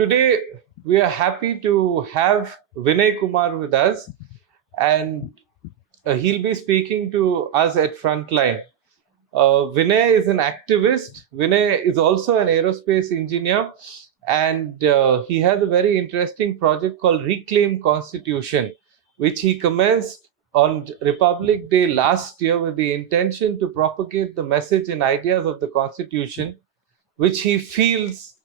Today we are happy to have Vinay Kumar with us, and he'll be speaking to us at Frontline. Vinay is an activist. Vinay is also an aerospace engineer, and he has a very interesting project called Reclaim Constitution, which he commenced on Republic Day last year with the intention to propagate the message and ideas of the Constitution, which he feels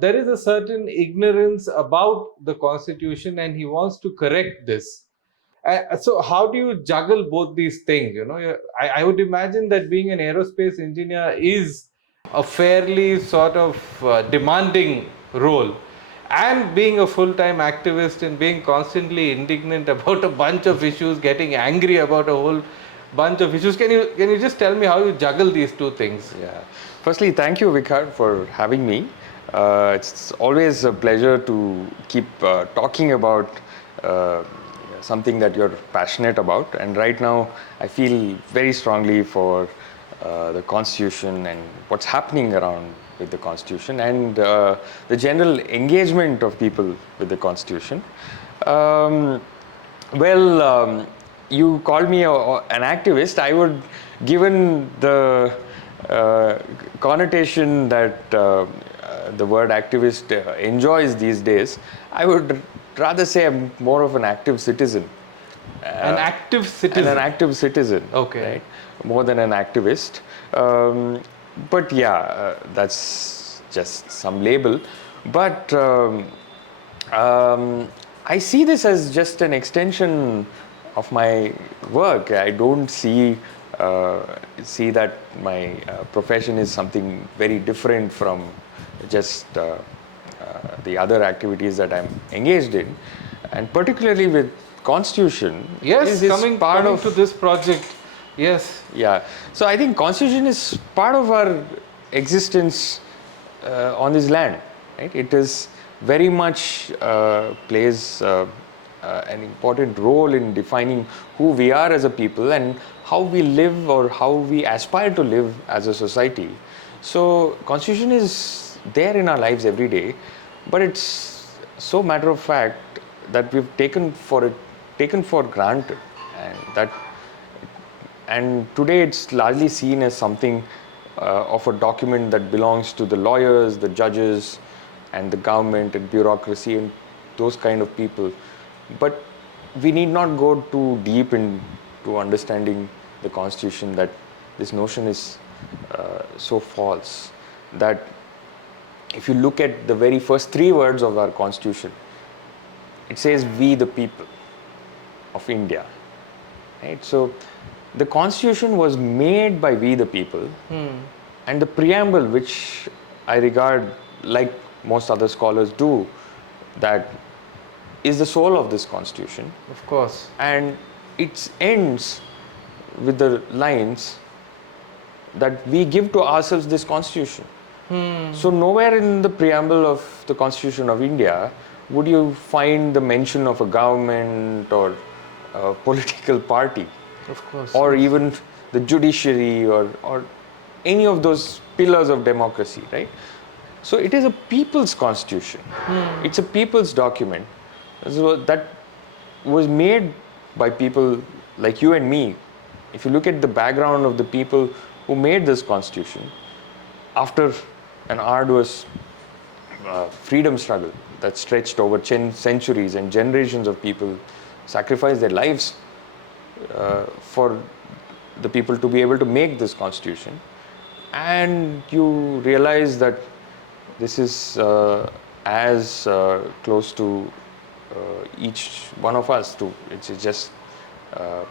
there is a certain ignorance about the Constitution, and he wants to correct this. So how do you juggle both these things? I would imagine that being an aerospace engineer is a fairly sort of demanding role, and being a full-time activist and being constantly indignant about a bunch of issues, getting angry about a whole bunch of issues. Can you just tell me how you juggle these two things? Yeah. Firstly, thank you, Vikhar, for having me. It's always a pleasure to keep talking about something that you're passionate about. And right now, I feel very strongly for the Constitution and what's happening around with the Constitution and the general engagement of people with the Constitution. You called me an activist. I would, given the connotation that the word activist enjoys these days, I would rather say I'm more of an active citizen. An active citizen. An active citizen. Okay. Right? More than an activist. But yeah, that's just some label. But I see this as just an extension of my work. I don't see that my profession is something very different from just the other activities that I'm engaged in, and particularly with Constitution. Yes, coming to this project. Yes. Yeah. So I think Constitution is part of our existence on this land. Right? It is very much plays an important role in defining who we are as a people and how we live or how we aspire to live as a society. So Constitution is there in our lives every day, but it's so matter of fact that we've taken for granted, and today it's largely seen as something of a document that belongs to the lawyers, the judges, and the government and bureaucracy and those kind of people. But we need not go too deep into understanding the Constitution, that this notion is so false. That if you look at the very first three words of our Constitution, it says "We the people of India." Right? So the Constitution was made by we the people, and the preamble, which I regard, like most other scholars do, that is the soul of this Constitution. Of course. And it ends with the lines that we give to ourselves this Constitution. So nowhere in the preamble of the Constitution of India would you find the mention of a government or a political party. Of course. Or even the judiciary or any of those pillars of democracy, right? So it is a people's Constitution. It's a people's document. So that was made by people like you and me. If you look at the background of the people who made this Constitution, after an arduous freedom struggle that stretched over centuries, and generations of people sacrificed their lives for the people to be able to make this Constitution, and you realize that this is as close to each one of us. It's just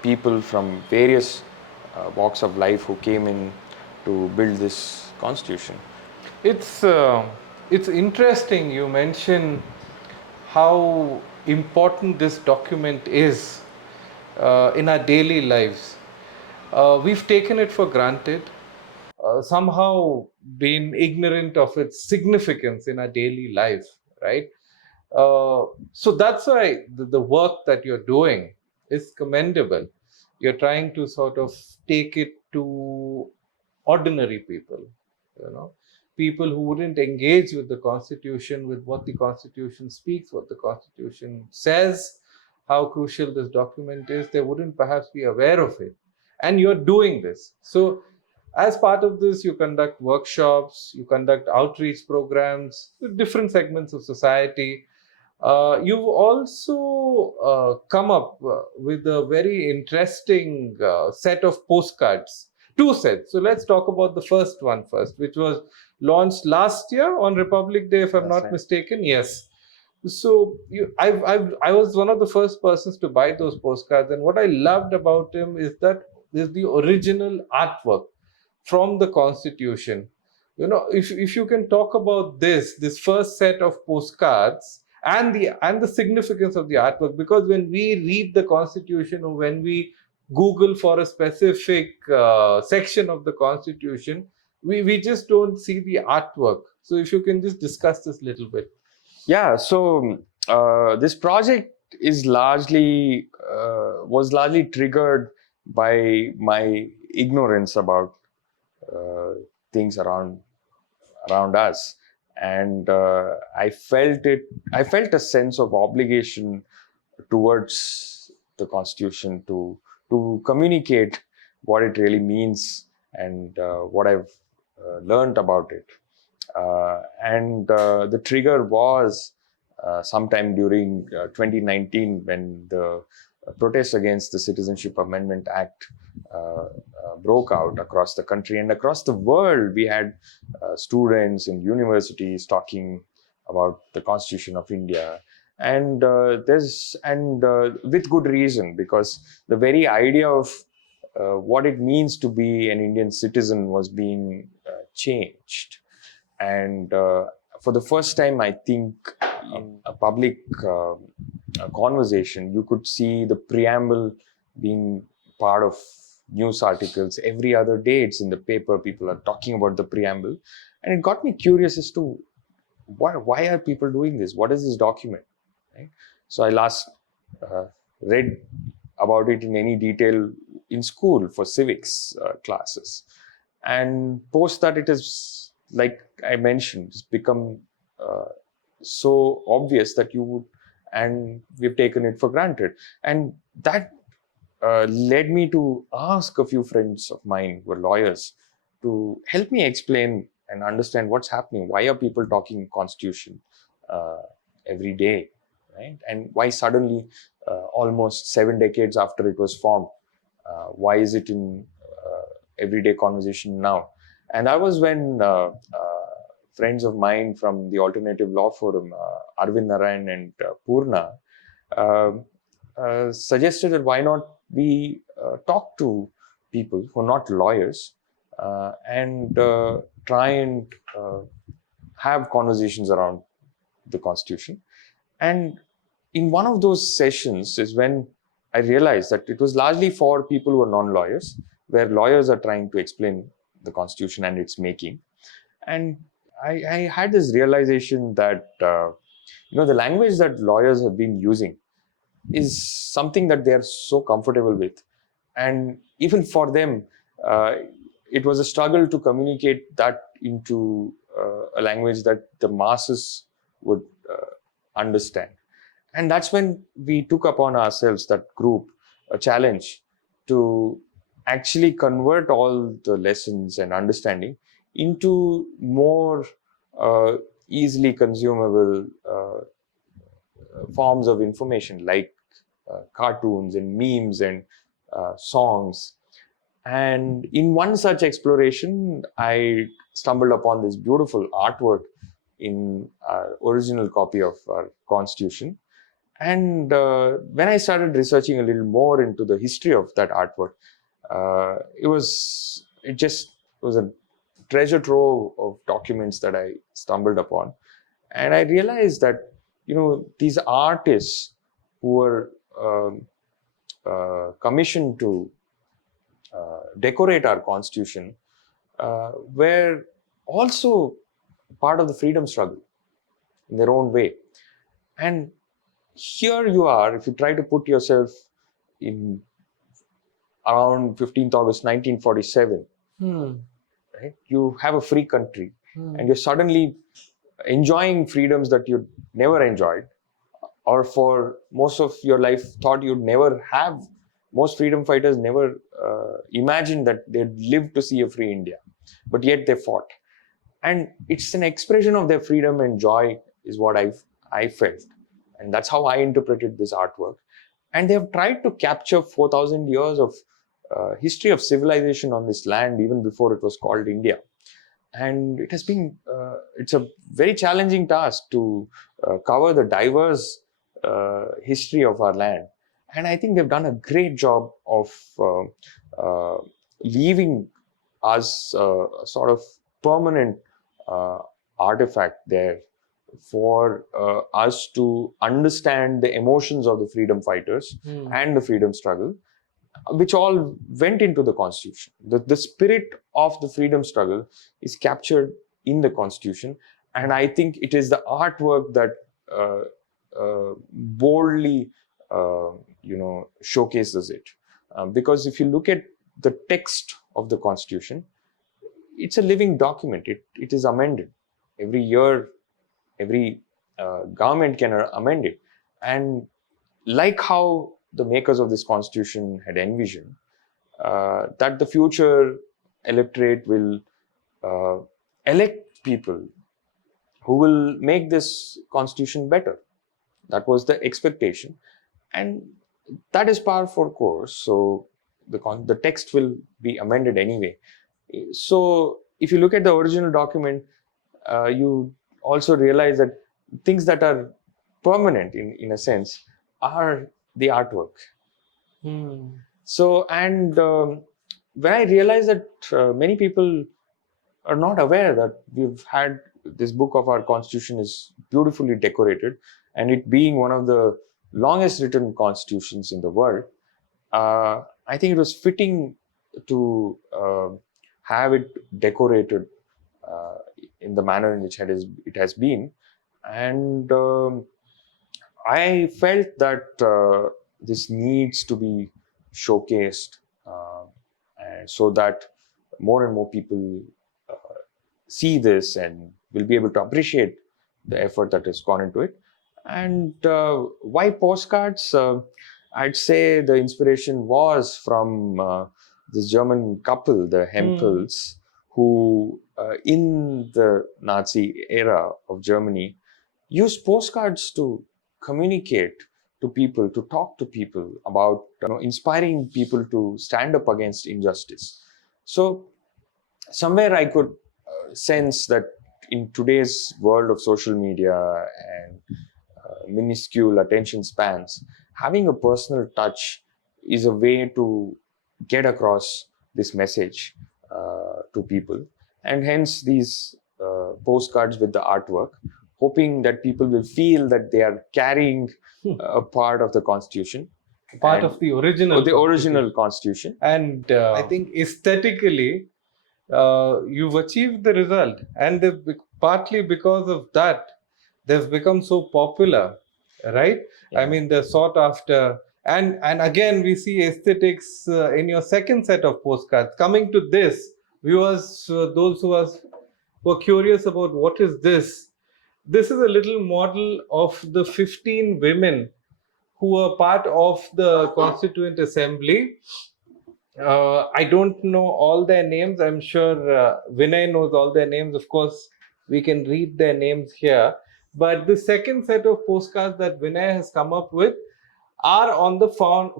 people from various walks of life who came in to build this Constitution. It's interesting you mention how important this document is in our daily lives. We've taken it for granted, somehow been ignorant of its significance in our daily life, right? So that's why the work that you're doing is commendable. You're trying to sort of take it to ordinary people, you know, people who wouldn't engage with the Constitution, with what the Constitution speaks, what the Constitution says, how crucial this document is, they wouldn't perhaps be aware of it. And you're doing this. So, as part of this, you conduct workshops, you conduct outreach programs with different segments of society. You've also come up with a very interesting set of postcards, two sets. So let's talk about the first one first, which was launched last year on Republic Day, if I'm That's not right. mistaken. Yes. So I was one of the first persons to buy those postcards, and what I loved about him is that is the original artwork from the Constitution. If you can talk about this first set of postcards and the significance of the artwork, because when we read the Constitution, or when we Google for a specific section of the Constitution, we just don't see the artwork. So if you can just discuss this little bit. Yeah, so this project is largely was largely triggered by my ignorance about uh, things around us, and I felt a sense of obligation towards the Constitution to communicate what it really means and what I've learned about it. And the trigger was sometime during 2019, when the protests against the Citizenship Amendment Act broke out across the country and across the world. We had students in universities talking about the Constitution of India, and with good reason, because the very idea of what it means to be an Indian citizen was being changed. And for the first time, I think, in a public conversation, you could see the preamble being part of news articles. Every other day, it's in the paper, people are talking about the preamble. And it got me curious as to why are people doing this? What is this document? Right? So I last read about it in any detail in school for civics classes. And post that, it is, like I mentioned, it's become so obvious that you would, and we've taken it for granted. And that led me to ask a few friends of mine who are lawyers to help me explain and understand what's happening. Why are people talking Constitution uh, every day, right? And why suddenly, almost 7 decades after it was formed, why is it in everyday conversation now? And that was when friends of mine from the Alternative Law Forum, Arvind Narayan and Purna, uh, suggested that why not we talk to people who are not lawyers and try and have conversations around the Constitution. And in one of those sessions is when I realized that it was largely for people who are non-lawyers, where lawyers are trying to explain the Constitution and its making. And I had this realization that the language that lawyers have been using is something that they are so comfortable with, and even for them, uh, it was a struggle to communicate that into a language that the masses would understand. And that's when we took upon ourselves, that group, a challenge to actually convert all the lessons and understanding into more easily consumable forms of information, like cartoons and memes and songs. And in one such exploration, I stumbled upon this beautiful artwork in our original copy of our Constitution. And when I started researching a little more into the history of that artwork, it was a treasure trove of documents that I stumbled upon. And I realized that, these artists who were commissioned to decorate our Constitution were also part of the freedom struggle in their own way. And here you are, if you try to put yourself in around 15th August 1947, right? You have a free country. and you're suddenly enjoying freedoms that you never enjoyed, or for most of your life thought you'd never have. Most freedom fighters never imagined that they'd live to see a free India, but yet they fought. And it's an expression of their freedom and joy is what I felt. And that's how I interpreted this artwork. And they have tried to capture 4,000 years of history of civilization on this land even before it was called India. And it has been, it's a very challenging task to cover the diverse history of our land. And I think they've done a great job of leaving us a sort of permanent uh, artifact there for us to understand the emotions of the freedom fighters and the freedom struggle, which all went into the constitution. The spirit of the freedom struggle is captured in the constitution, and I think it is the artwork that boldly showcases it. Because if you look at the text of the constitution, it's a living document. It is amended every year. Every government can amend it, and like how the makers of this constitution had envisioned, that the future electorate will elect people who will make this constitution better. That was the expectation, and that is par for course. So the text will be amended anyway. So if you look at the original document, you also realize that things that are permanent in a sense are the artwork. So, and when I realized that many people are not aware that we've had this book of our constitution is beautifully decorated, and it being one of the longest written constitutions in the world, I think it was fitting to have it decorated in the manner in which it has been. And I felt that this needs to be showcased, and so that more and more people see this and will be able to appreciate the effort that has gone into it. And why postcards? I'd say the inspiration was from this German couple, the Hempels, who in the Nazi era of Germany used postcards to communicate to people, to talk to people about inspiring people to stand up against injustice. So somewhere I could sense that in today's world of social media and minuscule attention spans, having a personal touch is a way to get across this message to people. And hence these postcards with the artwork, hoping that people will feel that they are carrying a part of the constitution, part of the original constitution. And I think aesthetically you've achieved the result, and partly because of that they've become so popular, right? Yeah. I mean, they're sought after. And again, we see aesthetics in your second set of postcards. Coming to this, viewers, those who were curious about what is this, this is a little model of the 15 women who were part of the Constituent Assembly. I don't know all their names. I'm sure Vinay knows all their names. Of course, we can read their names here. But the second set of postcards that Vinay has come up with are on the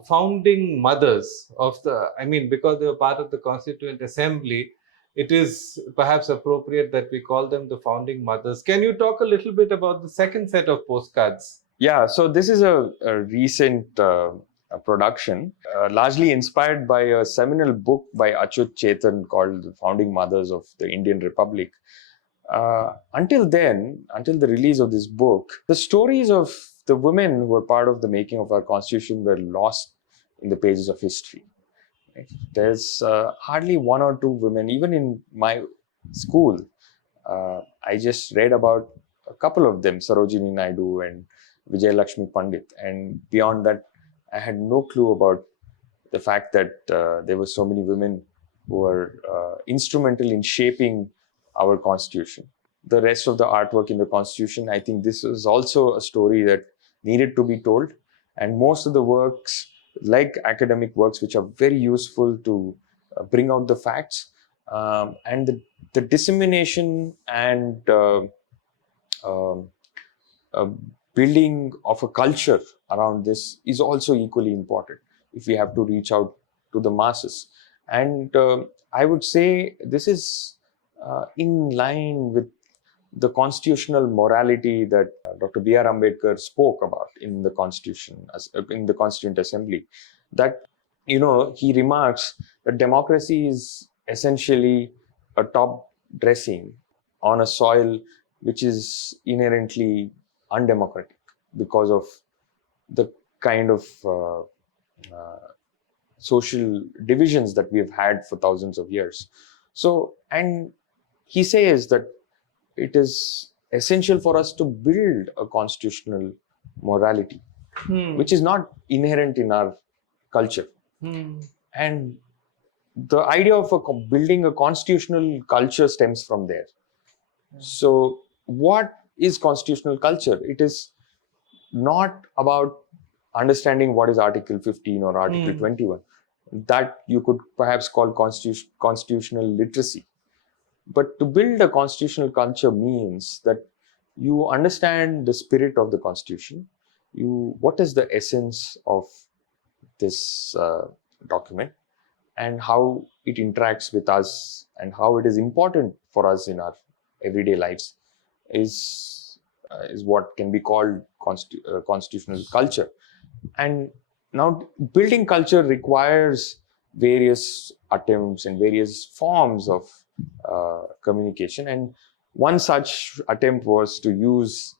founding mothers of the, I mean, because they were part of the Constituent Assembly, it is perhaps appropriate that we call them the founding mothers. Can you talk a little bit about the second set of postcards? Yeah, so this is a recent production, largely inspired by a seminal book by Achyut Chetan called The Founding Mothers of the Indian Republic. Until then, until the release of this book, the stories of the women who were part of the making of our constitution were lost in the pages of history. Right? There's hardly one or two women, even in my school. I just read about a couple of them, Sarojini Naidu and Vijay Lakshmi Pandit. And beyond that, I had no clue about the fact that there were so many women who were instrumental in shaping our constitution. The rest of the artwork in the constitution, I think this is also a story that needed to be told. And most of the works, like academic works, which are very useful to bring out the facts, and the dissemination and um, uh, building of a culture around this is also equally important if we have to reach out to the masses. And I would say this is in line with the constitutional morality that Dr.BR Ambedkar spoke about in the Constitution, in the Constituent Assembly. That, he remarks that democracy is essentially a top dressing on a soil which is inherently undemocratic because of the kind of social divisions that we've had for thousands of years. So, and he says that it is essential for us to build a constitutional morality, which is not inherent in our culture. And the idea of building a constitutional culture stems from there. So, what is constitutional culture? It is not about understanding what is Article 15 or Article 21. That you could perhaps call constitutional literacy. But to build a constitutional culture means that you understand the spirit of the Constitution. What is the essence of this document, and how it interacts with us, and how it is important for us in our everyday lives is what can be called constitutional culture. And now building culture requires various attempts and various forms of communication. And one such attempt was to use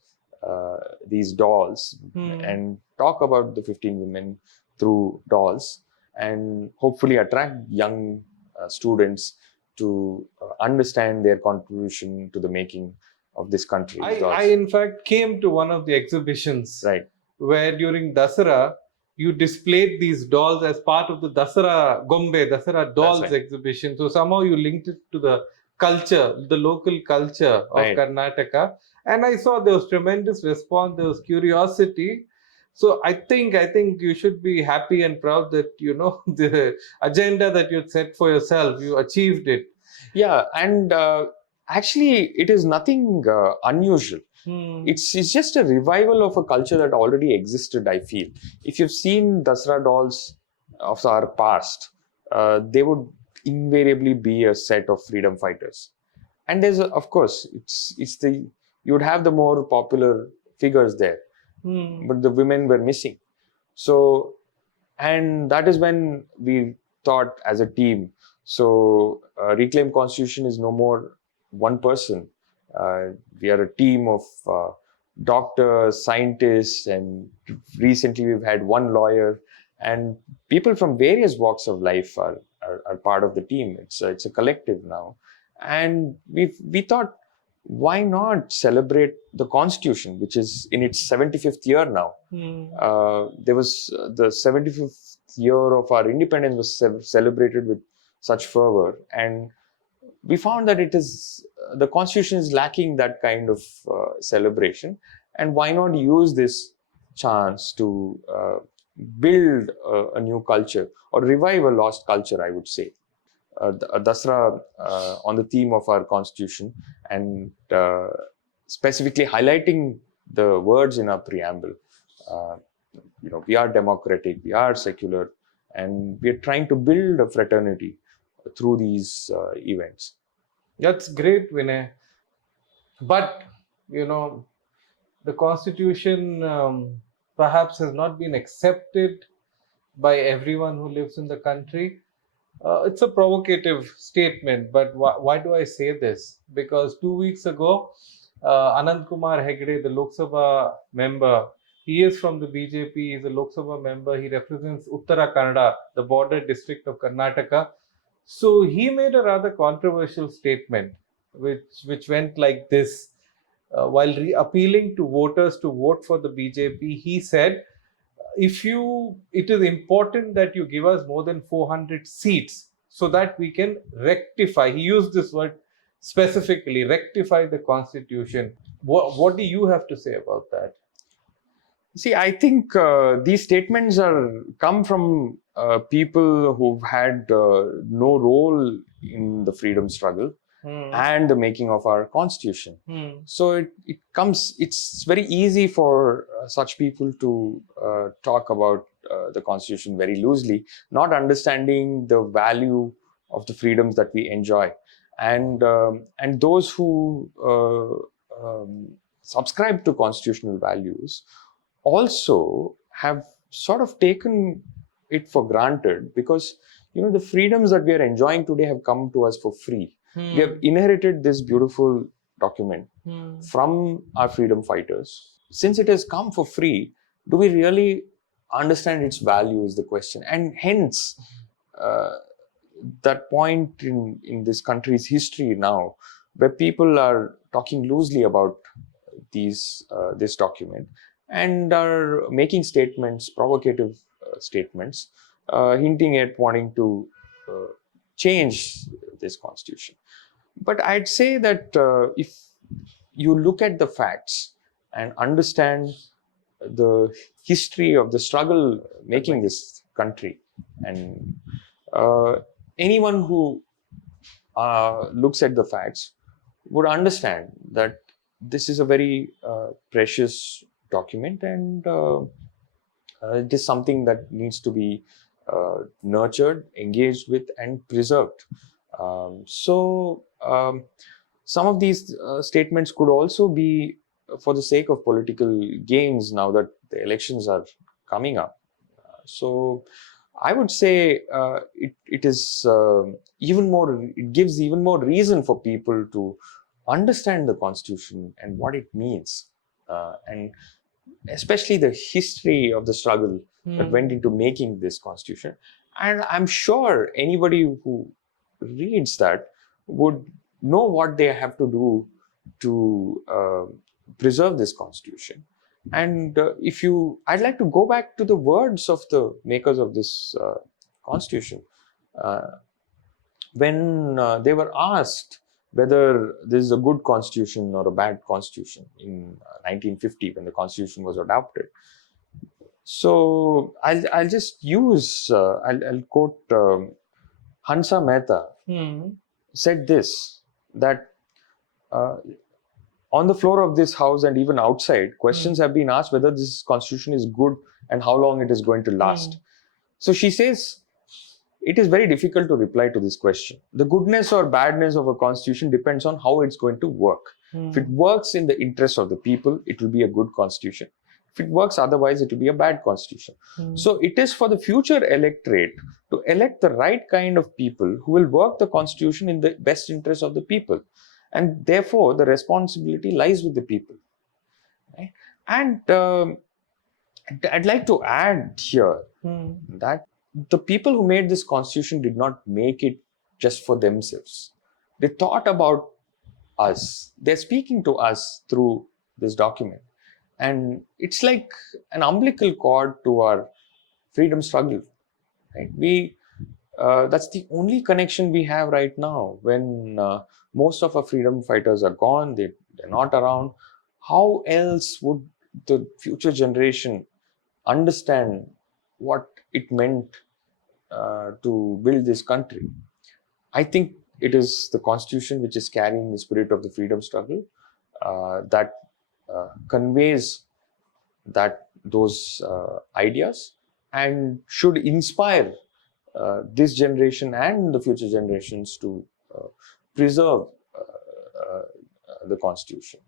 these dolls and talk about the 15 women through dolls, and hopefully attract young students to understand their contribution to the making of this country. I in fact came to one of the exhibitions, right, where during Dasara you displayed these dolls as part of the Dasara dolls right. exhibition. So somehow you linked it to the culture, the local culture of Right. Karnataka. And I saw there was tremendous response, there was curiosity. So I think you should be happy and proud that the agenda that you set for yourself, you achieved it. Yeah, and actually, it is nothing unusual. It's just a revival of a culture that already existed, I feel. If you've seen Dasra dolls of our past, they would invariably be a set of freedom fighters. And of course, you would have the more popular figures there, but the women were missing. So, and that is when we thought as a team. So, Reclaim Constitution is no more one person. We are a team of doctors, scientists, and recently we've had one lawyer, and people from various walks of life are part of the team. It's a collective now, and we thought, why not celebrate the Constitution, which is in its 75th year now? There was the 75th year of our independence was celebrated with such fervor, and we found that the Constitution is lacking that kind of celebration. And why not use this chance to build a new culture, or revive a lost culture, I would say. A Dasra on the theme of our Constitution, and specifically highlighting the words in our preamble. We are democratic, we are secular, and we are trying to build a fraternity through these events. That's great, Vinay. But, the Constitution perhaps has not been accepted by everyone who lives in the country. It's a provocative statement, but why do I say this? Because 2 weeks ago, Anand Kumar Hegde, the Lok Sabha member, he is from the BJP, he's a Lok Sabha member, he represents Uttara Kannada, the border district of Karnataka. So he made a rather controversial statement, which went like this. While appealing to voters to vote for the BJP, he said, it is important that you give us more than 400 seats so that we can rectify. He used this word, specifically rectify the constitution. What do you have to say about that? See, I think these statements are come from people who've had no role in the freedom struggle and the making of our constitution. So it comes. It's very easy for such people to talk about the constitution very loosely, not understanding the value of the freedoms that we enjoy, and those who subscribe to constitutional values also have sort of taken it for granted, because the freedoms that we are enjoying today have come to us for free. We have inherited this beautiful document from our freedom fighters. Since it has come for free, do we really understand its value is the question. And hence that point in this country's history now, where people are talking loosely about this document and are making statements, provocative statements, hinting at wanting to change this constitution. But I'd say that if you look at the facts and understand the history of the struggle making this country, and anyone who looks at the facts would understand that this is a very precious document, and it is something that needs to be nurtured, engaged with, and preserved. Some of these statements could also be for the sake of political gains now that the elections are coming up. So I would say it is even more. It gives even more reason for people to understand the constitution and what it means, and especially the history of the struggle that went into making this constitution. And I'm sure anybody who reads that would know what they have to do to preserve this constitution. And I'd like to go back to the words of the makers of this constitution. When they were asked whether this is a good constitution or a bad constitution in 1950 when the constitution was adopted. So I'll just use, I'll quote Hansa Mehta said this, that on the floor of this house and even outside, questions have been asked whether this constitution is good and how long it is going to last. So she says, it is very difficult to reply to this question. The goodness or badness of a constitution depends on how it's going to work. If it works in the interest of the people, it will be a good constitution. If it works otherwise, it will be a bad constitution. So it is for the future electorate to elect the right kind of people who will work the constitution in the best interest of the people. And therefore, the responsibility lies with the people. Right? And I'd like to add here that the people who made this constitution did not make it just for themselves. They thought about us. They're speaking to us through this document. And it's like an umbilical cord to our freedom struggle. Right? That's the only connection we have right now. When most of our freedom fighters are gone, they're not around, how else would the future generation understand what it meant to build this country? I think it is the constitution which is carrying the spirit of the freedom struggle that conveys those ideas and should inspire this generation and the future generations to preserve the constitution.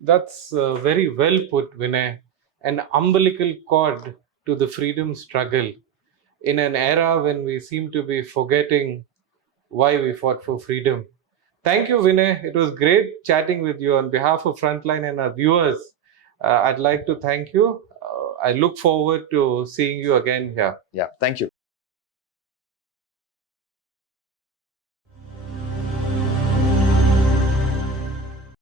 That's very well put, Vinay. An umbilical cord to the freedom struggle in an era when we seem to be forgetting why we fought for freedom. Thank you, Vinay. It was great chatting with you. On behalf of Frontline and our viewers, I'd like to thank you. I look forward to seeing you again here. Yeah, thank you.